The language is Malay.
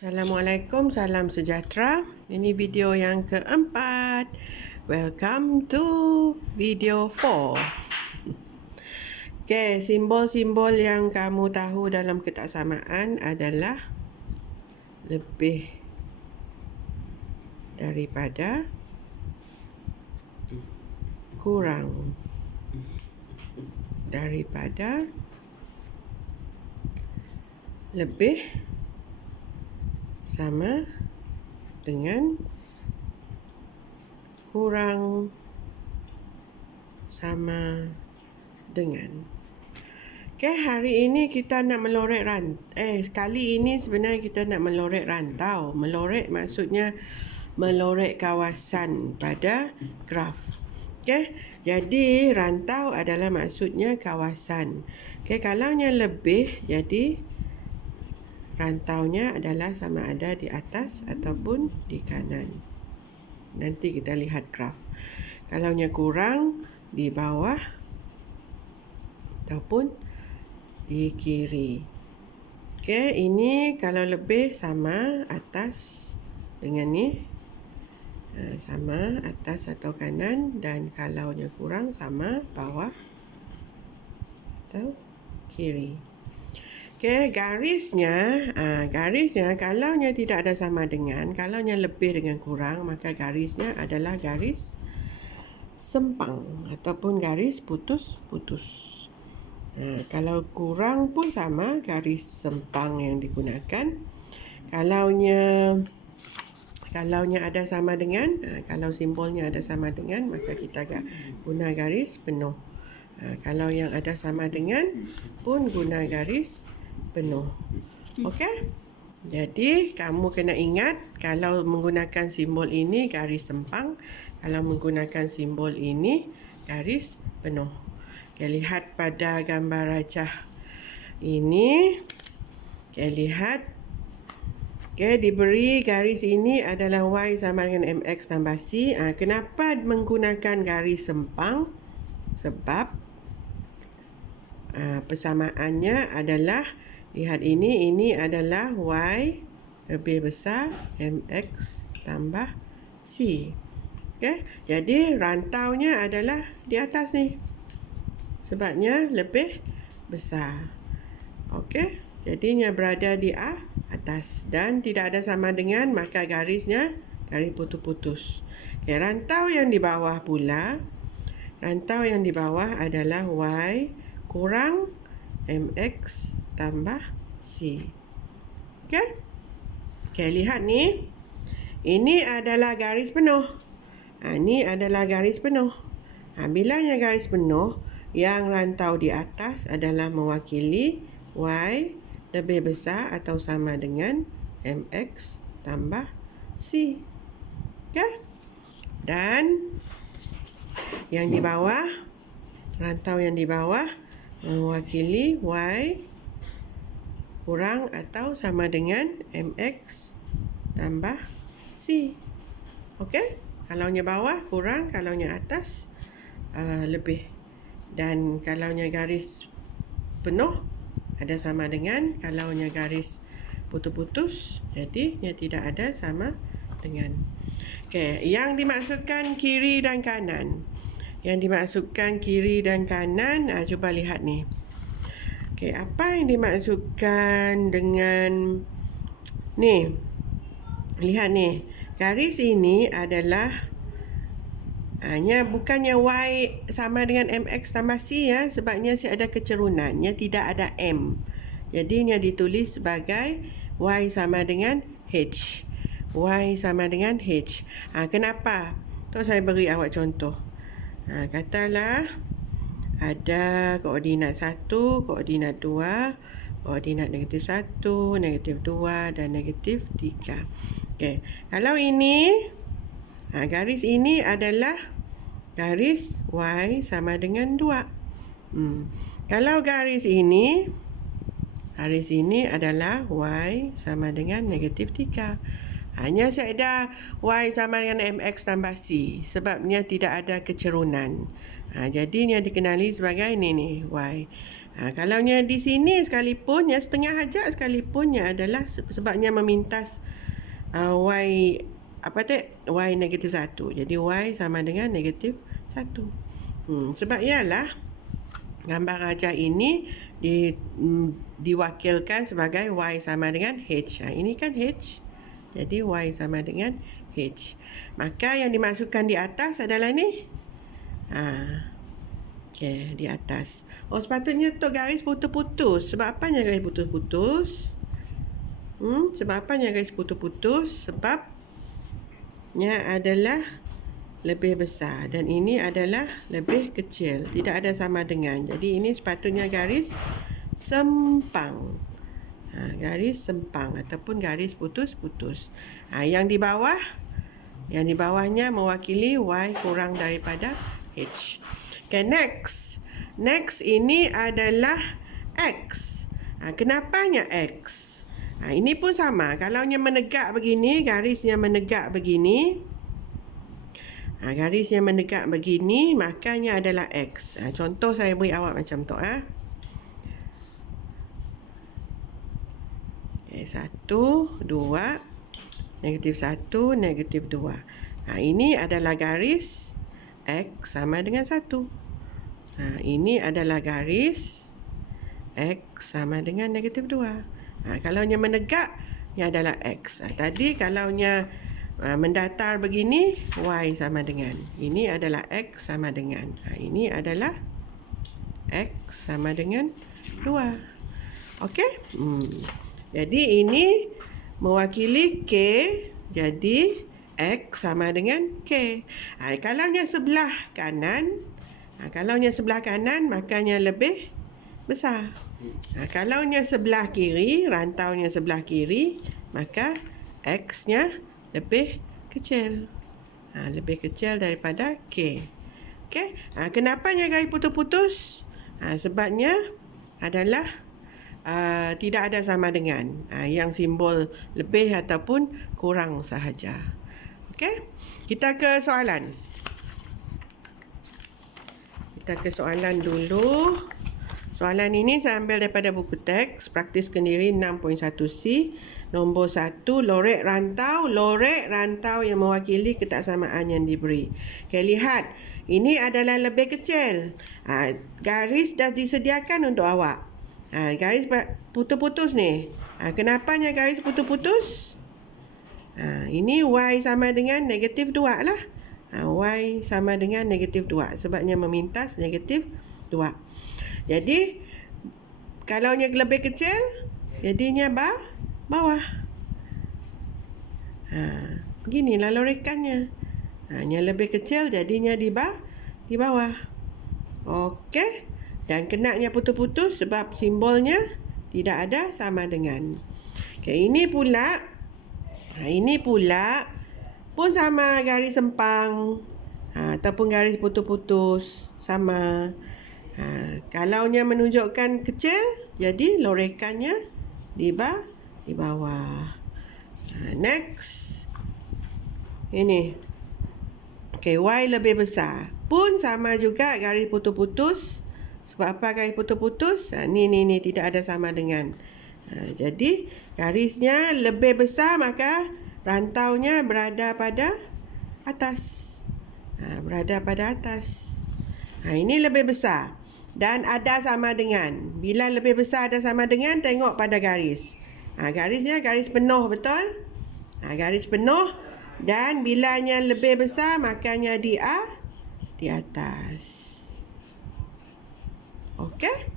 Assalamualaikum, salam sejahtera. Ini video yang keempat. Welcome to video 4. Okay, simbol-simbol yang kamu tahu dalam ketaksamaan adalah lebih daripada, kurang daripada, lebih, sama dengan, kurang, sama dengan. Okay, hari ini kita nak melorek kali ini sebenarnya kita nak melorek rantau. Melorek maksudnya melorek kawasan pada graf. Okay, jadi rantau adalah maksudnya kawasan. Okay, kalaunya lebih, jadi rantaunya adalah sama ada di atas ataupun di kanan. Nanti kita lihat graf. Kalaunya kurang, di bawah ataupun di kiri. Okey, ini kalau lebih sama atas dengan ni. Sama atas atau kanan, dan kalaunya kurang sama bawah atau kiri. Okey, garisnya kalaunya tidak ada sama dengan, kalaunya lebih dengan kurang, maka garisnya adalah garis sempang ataupun garis putus-putus. Kalau kurang pun sama, garis sempang yang digunakan. Kalaunya ada sama dengan, kalau simbolnya ada sama dengan, maka kita guna garis penuh. Kalau yang ada sama dengan pun guna garis penuh. Okey? Jadi kamu kena ingat, kalau menggunakan simbol ini garis sempang, kalau menggunakan simbol ini garis penuh. Okay, lihat pada gambar rajah ini. Okay, lihat. Okay, diberi garis ini adalah Y sama dengan MX tambah C. Kenapa menggunakan garis sempang? Sebab persamaannya adalah, lihat ini adalah Y lebih besar MX tambah C. Okay, jadi rantaunya adalah di atas ni. Sebabnya lebih besar. Okey, jadinya berada di atas dan tidak ada sama dengan, maka garisnya garis putus-putus. Okey, rantau yang di bawah pula, rantau yang di bawah adalah Y kurang MX tambah C. Okey? Okey, lihat ni. Ini adalah garis penuh. Ini adalah garis penuh. Bilanya garis penuh, yang rantau di atas adalah mewakili Y lebih besar atau sama dengan MX tambah C. Okay? Dan yang di bawah, rantau yang di bawah mewakili Y kurang atau sama dengan MX tambah C. Okey? Kalaunya bawah kurang, kalaunya atas lebih. Dan kalaunya garis penuh ada sama dengan, kalaunya garis putus-putus, jadinya tidak ada sama dengan. Okey, yang dimaksudkan kiri dan kanan. Yang dimaksudkan kiri dan kanan, cuba lihat ni. Okey, apa yang dimaksudkan dengan ni? Lihat ni. Garis ini adalah bukannya Y sama dengan MX tambah C ya, sebabnya ada kecerunannya, tidak ada M. Jadinya ditulis sebagai Y sama dengan H. Y sama dengan H. Kenapa? Tu saya beri awak contoh. Katalah ada koordinat 1, koordinat 2, koordinat negatif 1, negatif 2 dan negatif 3. Okey, kalau ini garis ini adalah garis Y sama dengan 2. Kalau garis ini adalah Y sama dengan negatif 3. Hanya ada Y sama dengan MX tambah C. Sebabnya tidak ada kecerunan. Jadinya dikenali sebagai ini Y. Kalaunya di sini sekalipun, setengah hajat sekalipun adalah sebabnya memintas y y negatif 1. Jadi y sama dengan negatif 1. Sebab ialah gambar hajat ini diwakilkan sebagai y sama dengan h. Ini kan h. Jadi y sama dengan h. Maka yang dimasukkan di atas adalah ni. Okey, di atas. Sepatutnya tu garis putus-putus. Sebab apanya garis putus-putus? Sebab apanya garis putus-putus? Sebabnya adalah lebih besar dan ini adalah lebih kecil. Tidak ada sama dengan. Jadi ini sepatutnya garis sempang. Garis sempang ataupun garis putus-putus. Yang di bawahnya mewakili y kurang daripada h. Okay, next ini adalah x. Kenapanya x? Ini pun sama. Kalaunya menegak begini, garisnya menegak begini. Garisnya menegak begini, makanya adalah x. Contoh saya beri awak macam tu. Okay, 1, 2, negatif 1, negatif 2. Ini adalah garis x sama dengan 1. Ini adalah garis x sama dengan negatif 2. Kalaunya menegak, ini adalah x. Tadi kalaunya mendatar begini, y sama dengan. Ini adalah x sama dengan. Ini adalah x sama dengan 2. Okey? Jadi ini mewakili k. Jadi x sama dengan k. Kalaunya sebelah kanan, makanya lebih besar. Kalaunya sebelah kiri, rantaunya sebelah kiri, maka x-nya lebih kecil. Lebih kecil daripada k. Okey? Kenapanya garis putus-putus? Sebabnya adalah tidak ada sama dengan. Yang simbol lebih ataupun kurang sahaja. Okey? Kita ke soalan. Dulu. Soalan ini saya ambil daripada buku teks Praktis Kendiri 6.1C. Nombor 1, lorek rantau yang mewakili ketaksamaan yang diberi. Okay, lihat. Ini adalah lebih kecil. Garis dah disediakan untuk awak. Garis putus-putus ni. Kenapanya garis putus-putus? Ini y sama dengan negatif 2 lah. Y sama dengan negatif 2. Sebabnya memintas negatif 2. Jadi, kalaunya lebih kecil, jadinya bawah. Beginilah lorekannya. Yang lebih kecil jadinya di bawah. Okey. Dan kenanya putus-putus sebab simbolnya tidak ada sama dengan. Okey, ini pula pun sama garis sempang ataupun garis putus-putus sama. Kalaunya menunjukkan kecil, jadi lorekannya di bawah. Next. Ini. Okey, y lebih besar. Pun sama juga garis putus-putus. Sebab apa garis putus-putus? Ni tidak ada sama dengan. Jadi garisnya lebih besar, maka rantaunya berada pada atas. Ini lebih besar dan ada sama dengan. Bila lebih besar ada sama dengan, tengok pada garis. Garisnya garis penuh, betul? Garis penuh, dan bilanya lebih besar, makanya di atas. Okey?